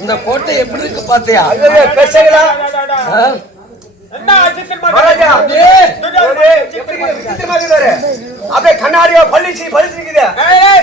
இந்த கோட்டை எப்படி இருக்கு பாத்தியா? பேசுங்களா அப்படியே கண்ணாடியோ பளிச்சு பளிச்சிருக்குது ஏய், ஏய்,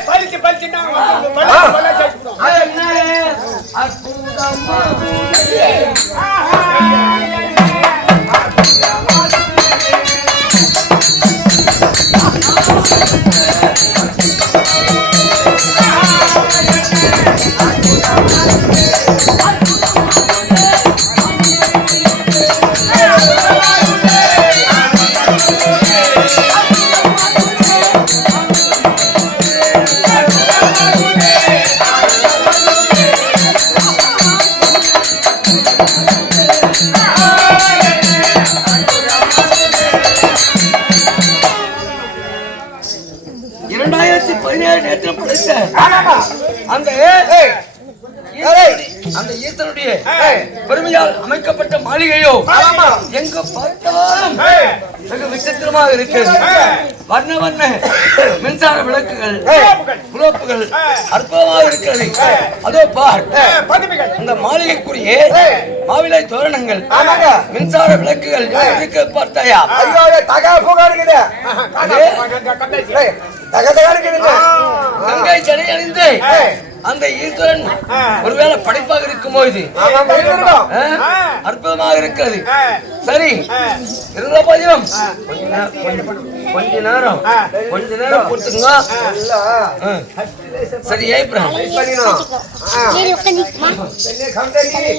மாளிகையோ? எங்க பார்த்தாலும் வெகு விசித்திரமாக இருக்கிறது வண்ண வண்ண மின்சார விளக்குகள் குலோப்புகள் அற்புதமாக இருக்கிறது. அதோ பார். இந்த மாளிகைக்குரிய மாவிலை தோரணங்கள். மின்சார விளக்குகள் இருக்க பார்த்தாயா? கங்கை ஜடை அணிந்து அந்த ஈஸ்வரன் ஒருவேளை படைப்பாக இருக்குமோ இது? அற்புதமாக இருக்கிறது. சரி. இருந்த போதிலும் கொஞ்ச நே- கொஞ்ச- கொஞ்ச நேரம் கொஞ்ச நேரம் கொடுத்துங்க. சரி ஏப்ரல் பண்ணினோம் சரி உட்காந்துக்குமா என்ன கம்பெனி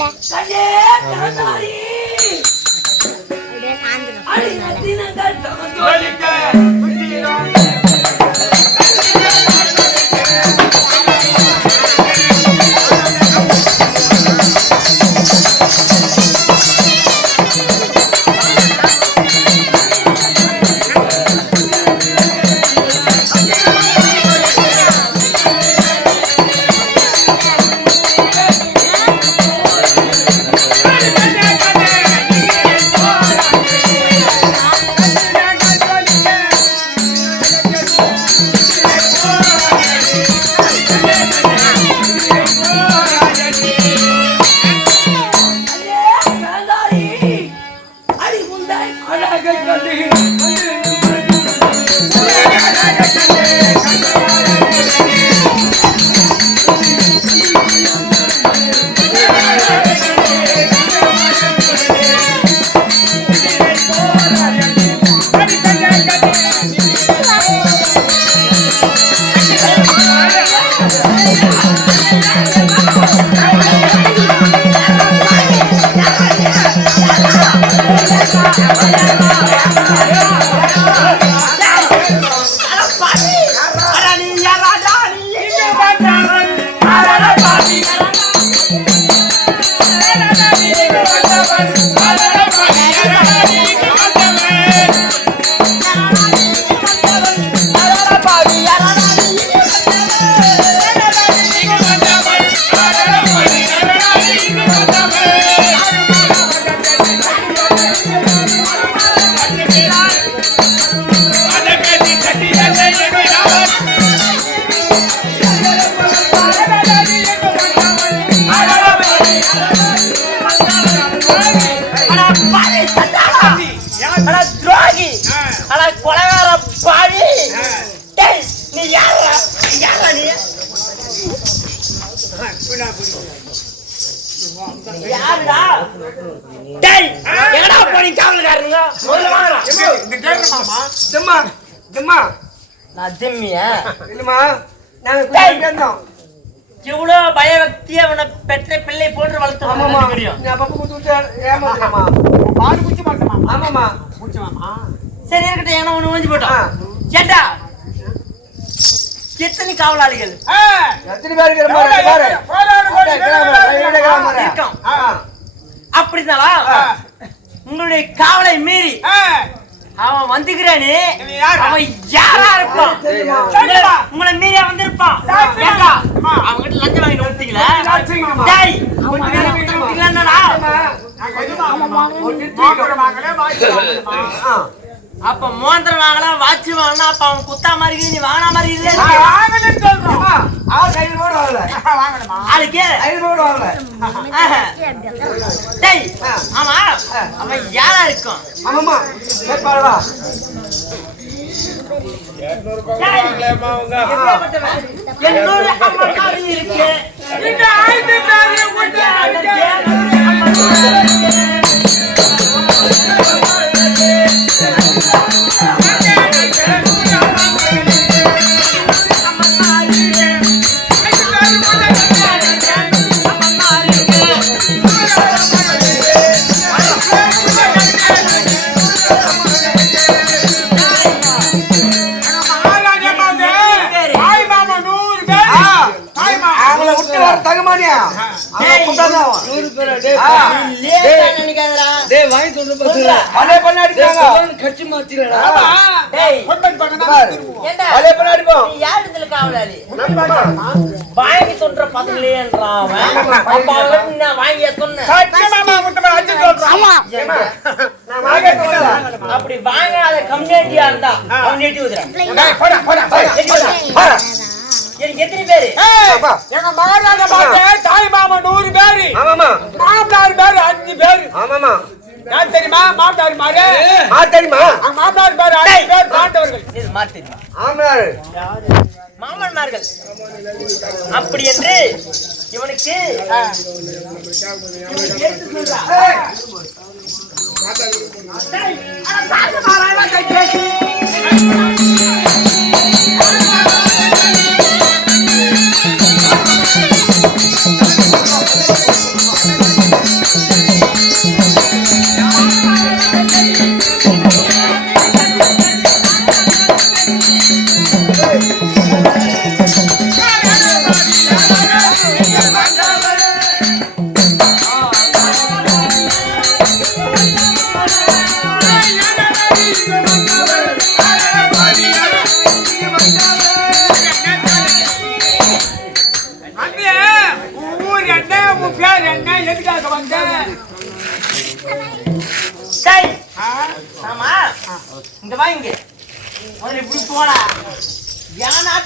அப்படியே சாயந்தரம் அட டேய் எங்கடா போனீங்க காவல்காரனுங்க முதல்ல வாங்கடா. இந்த கேட்டு மாமா. ஜம்மா ஜம்மா நான் திம்மியா? இல்லம்மா நாங்க டேய். குடிக்க இருந்தோம் இவ்வளவு பயபக்தி அவனை பெற்ற பிள்ளை போன்று வளர்த்து ஆமாமா நான் பப்பு குத்து ஏமாத்துறேம்மா. பால் குச்சி ஆமாமா குச்சி மாமா சரி இருக்கட்டும் ஒண்ணு ஒழிஞ்சு ஆ. போட்டோம் கேட்டா எத்தனை காவலாளிகள்? எத்தனை பேர் ஆ. உங்களுடைய காவலை மீறி அவன் வந்துக்கிறானே? அவன் யாரா இருப்பான்? உங்களை- மீறியா வந்திருப்பான். அவங்க கிட்ட லஞ்சம். டேய் கொஞ்ச நேரம் விட்டீங்களா. அப்ப மோந்திரம் வாங்கலாம் வாட்சி வாங்கலாம் அப்ப அவன் குத்தா மாதிரி நீ வாங்கினா மாதிரி இல்லை ஆளுக்கு ஐநூறு கூட வாங்கல அதுக்கு ஐநூறு கூட வாங்கல. டேய் ஆமா. அவன் யாரா இருக்கும்? இருக்கு. ஆயிரத்தி கட்சி மாத்திரடா. ஆமா. டேய். அதே பண்ணி அடிப்போம் நீ யார் இதுல காவலாளி? வாங்கி சொல்ற அவன். அப்ப மாமா கிட்ட போய் அடிச்சு சொல்றான். நான் வாங்க கூட்டல அப்படி வாங்காத கம்யூனிட்டியா இருந்தா அவன் நீட்டி ஊதுறான் டேய், போடா, போடா, போடா. எனக்கு எத்தனை பேரு. எங்க மகாராஜாமாவுக்கு தாய் மாமா நூறு பேரு. ஆமாமா மாமனார் பேரு அஞ்சு பேரு. ஆமாமா யார் தெரியுமா? மாரு ஆ தெரியுமா? மாமனார் பேரு அஞ்சு பேர் பாண்டவர்கள் இது மாத்திரு ஆமாரு மாமன்மார்கள் அப்படி என்று இவனுக்கு இவனுக்கு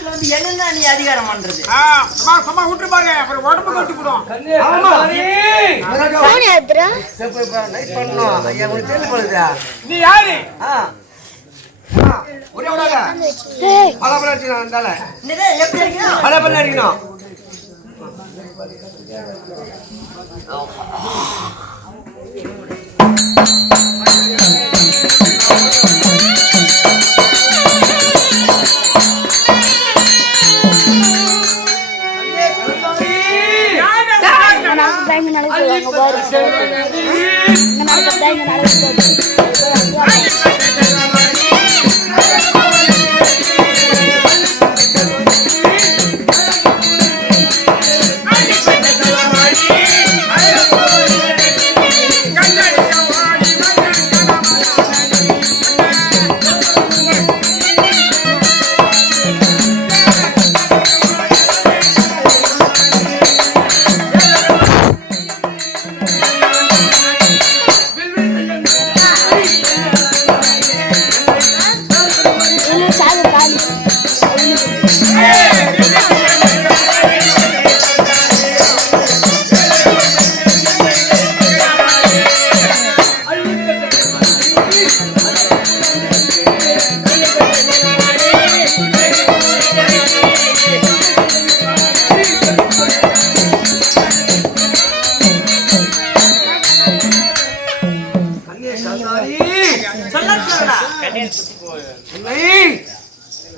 நாட்டுல வந்து என்னென்ன நீ அதிகாரம் பண்றது? ஆ, சும்மா சும்மா விட்டு பாரு அப்புறம் உடம்பு கட்டு போடும் ஆமா. ஃபோன் எடுத்துறா. செப்பு நைட் பண்ணோம் ஐயா உங்களுக்கு தெரியும் போலுதா நீ யாரு? ஒரே ஏய். பல பல அடிக்கணும் எப்படி இருக்கணும் பல பல அடிக்கணும்.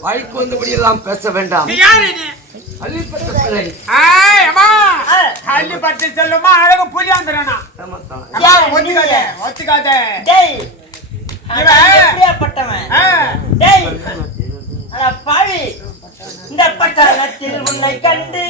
வாய்க்கு வந்தபடி எல்லாம் பேச வேண்டாம். நீ யாரு நீ? அள்ளிப்பட்ட பிள்ளை. ஏய், அம்மா! அள்ளி பட்டு செல்லுமா அழகு ஏமாத்தான். அம்மா ஒத்துக்காத ஒத்துக்காத. டேய் இவன் அவன் எப்படியாப்பட்டவன் ஆ, டேய் அட பாவி. இந்த பட்டாளத்தில் உன்னை கண்டு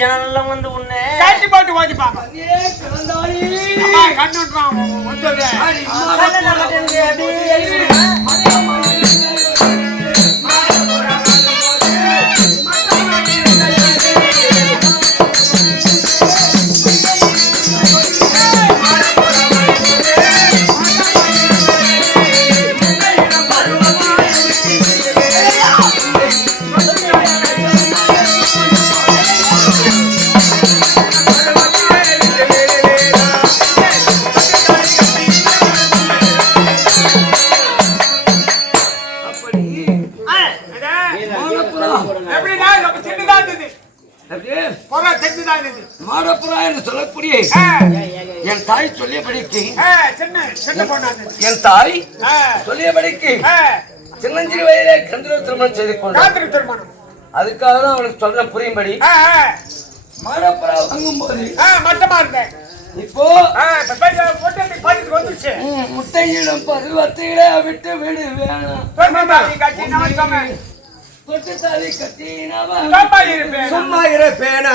ಜನನೆಲ್ಲ ಒಂದು ಉಣ್ಣೆ ಕಟ್ಟಿ ಪಾಟು ವಾಜಿ ಪಾಪ ಕಣ್ಣು என் தாய் சொல்லிய சொல்லியபடிக்கு என் தாய் சொல்லிய சொல்லியபடிக்கு. சின்னஞ்சிறு வயதிலே கந்திர திருமணம் செய்து கொண்டார். திருமணம். அதுக்காக தான் அவளுக்கு சொல்ற புரியும்படி. மரப்பரா வாங்கும் போது மட்டமா இருந்தேன். இப்போ முட்டையிடம் பருவத்திலே விட்டு விடு வேணும். சும்மா இருப்பேனா?